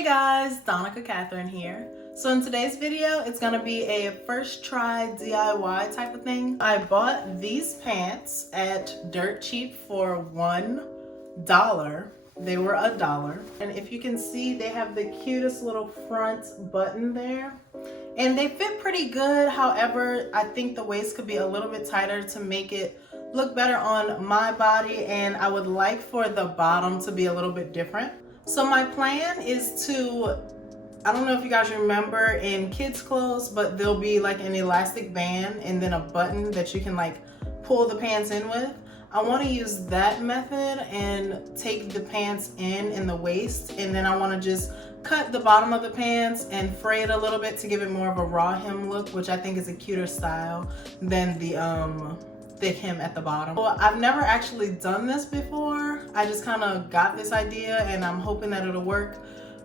Hey guys, Donaka Katherine here. So in today's video, it's gonna be a first try DIY type of thing. I bought these pants at Dirt Cheap for $1. They were $1. And if you can see, they have the cutest little front button there. And they fit pretty good. However, I think the waist could be a little bit tighter to make it look better on my body. And I would like for the bottom to be a little bit different. So my plan is to, I don't know if you guys remember in kids clothes, but there'll be like an elastic band and then a button that you can like pull the pants in with. I want to use that method and take the pants in the waist, and then I want to just cut the bottom of the pants and fray it a little bit to give it more of a raw hem look, which I think is a cuter style than the thick hem at the bottom. Well, I've never actually done this before. I just kind of got this idea and I'm hoping that it'll work.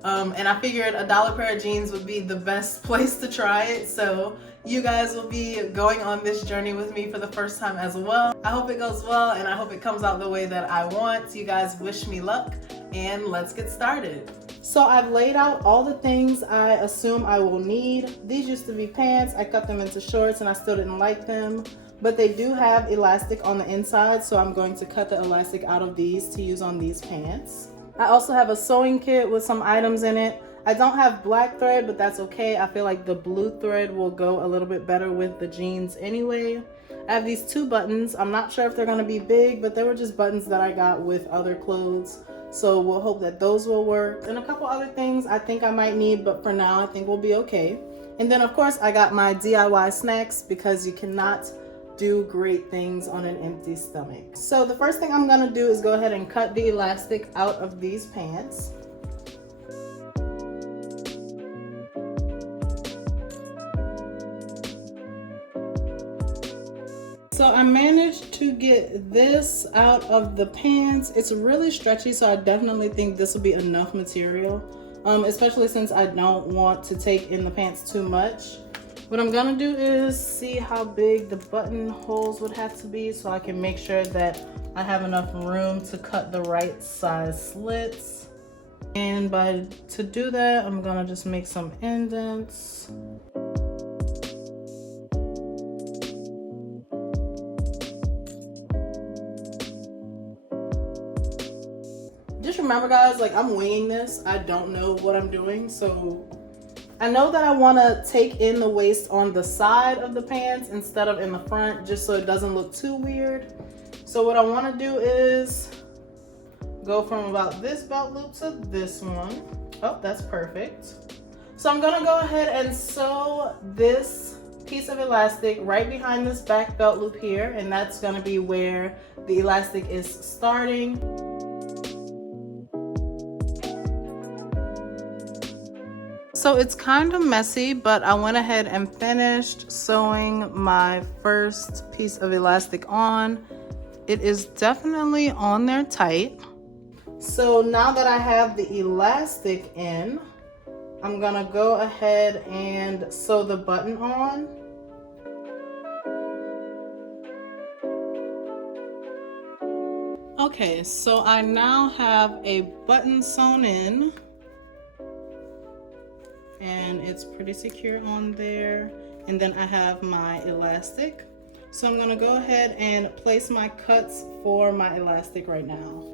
And I figured $1 pair of jeans would be the best place to try it. So you guys will be going on this journey with me for the first time as well. I hope it goes well and I hope it comes out the way that I want. You guys wish me luck and let's get started. So I've laid out all the things I assume I will need. These used to be pants. I cut them into shorts and I still didn't like them. But they do have elastic on the inside, so I'm going to cut the elastic out of these to use on these pants. I also have a sewing kit with some items in it. I don't have black thread, but that's okay. I feel like the blue thread will go a little bit better with the jeans anyway. I have these 2 buttons. I'm not sure if they're gonna be big, but they were just buttons that I got with other clothes. So we'll hope that those will work. And a couple other things I think I might need, but for now I think we'll be okay. And then of course I got my DIY snacks because you cannot do great things on an empty stomach. So the first thing I'm gonna do is go ahead and cut the elastic out of these pants. So I managed to get this out of the pants. It's really stretchy, so I definitely think this will be enough material, especially since I don't want to take in the pants too much. What I'm gonna do is see how big the button holes would have to be so I can make sure that I have enough room to cut the right size slits. And to do that, I'm gonna just make some indents. Just remember guys, like I'm winging this. I don't know what I'm doing, so I know that I want to take in the waist on the side of the pants instead of in the front, just so it doesn't look too weird. So what I want to do is go from about this belt loop to this one. Oh, that's perfect. So I'm going to go ahead and sew this piece of elastic right behind this back belt loop here, and that's going to be where the elastic is starting. So it's kind of messy, but I went ahead and finished sewing my first piece of elastic on. It is definitely on there tight. So now that I have the elastic in, I'm gonna go ahead and sew the button on. Okay, so I now have a button sewn in. And it's pretty secure on there. And then I have my elastic. So I'm gonna go ahead and place my cuts for my elastic right now.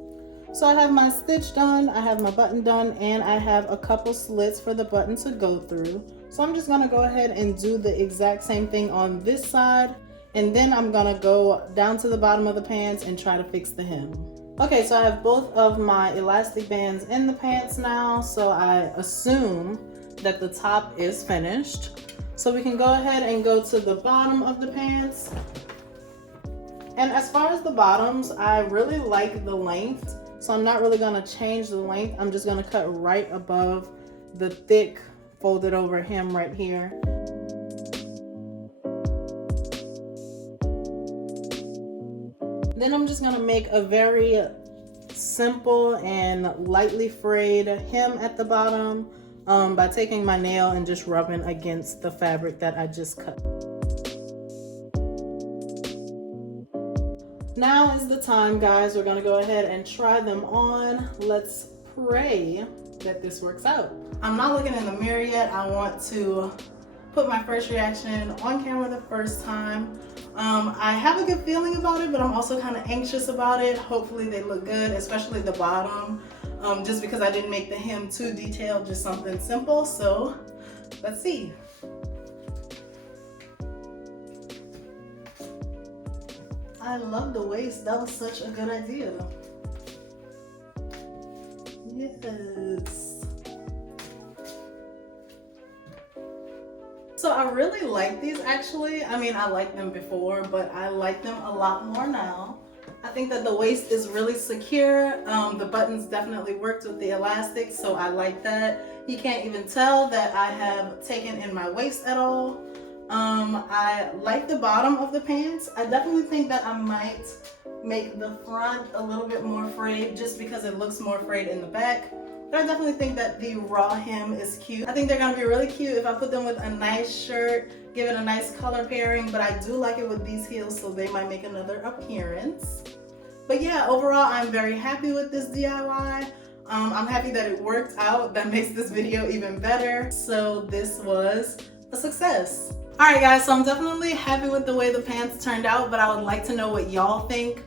So I have my stitch done, I have my button done, and I have a couple slits for the button to go through. So I'm just gonna go ahead and do the exact same thing on this side. And then I'm gonna go down to the bottom of the pants and try to fix the hem. Okay, so I have both of my elastic bands in the pants now. So I assume that the top is finished. So we can go ahead and go to the bottom of the pants. And as far as the bottoms, I really like the length. So I'm not really gonna change the length. I'm just gonna cut right above the thick folded over hem right here. Then I'm just gonna make a very simple and lightly frayed hem at the bottom. By taking my nail and just rubbing against the fabric that I just cut. Now is the time, guys. We're gonna go ahead and try them on. Let's pray that this works out. I'm not looking in the mirror yet. I want to put my first reaction on camera the first time. I have a good feeling about it, but I'm also kind of anxious about it. Hopefully they look good, especially the bottom, just because I didn't make the hem too detailed, just something simple. So let's see. I love the waist. That was such a good idea. Yes. So I really like these actually. I mean, I liked them before, but I like them a lot more now. I think that the waist is really secure. The buttons definitely worked with the elastic, so I like that. You can't even tell that I have taken in my waist at all. I like the bottom of the pants. I definitely think that I might make the front a little bit more frayed just because it looks more frayed in the back. But I definitely think that the raw hem is cute. I think they're gonna be really cute if I put them with a nice shirt, give it a nice color pairing, but I do like it with these heels, so they might make another appearance. But yeah, overall, I'm very happy with this DIY. I'm happy that it worked out. That makes this video even better. So this was a success. Alright guys, so I'm definitely happy with the way the pants turned out, but I would like to know what y'all think.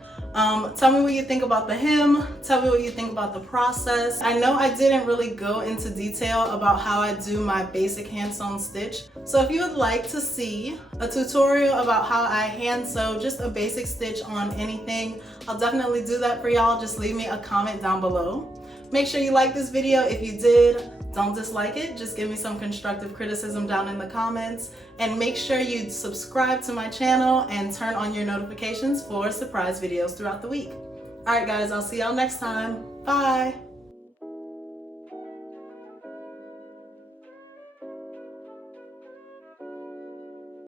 Tell me what you think about the hem. Tell me what you think about the process. I know I didn't really go into detail about how I do my basic hand sewn stitch. So if you would like to see a tutorial about how I hand sew just a basic stitch on anything, I'll definitely do that for y'all. Just leave me a comment down below. Make sure you like this video if you did. Don't dislike it, just give me some constructive criticism down in the comments, and make sure you subscribe to my channel and turn on your notifications for surprise videos throughout the week. Alright guys, I'll see y'all next time. Bye!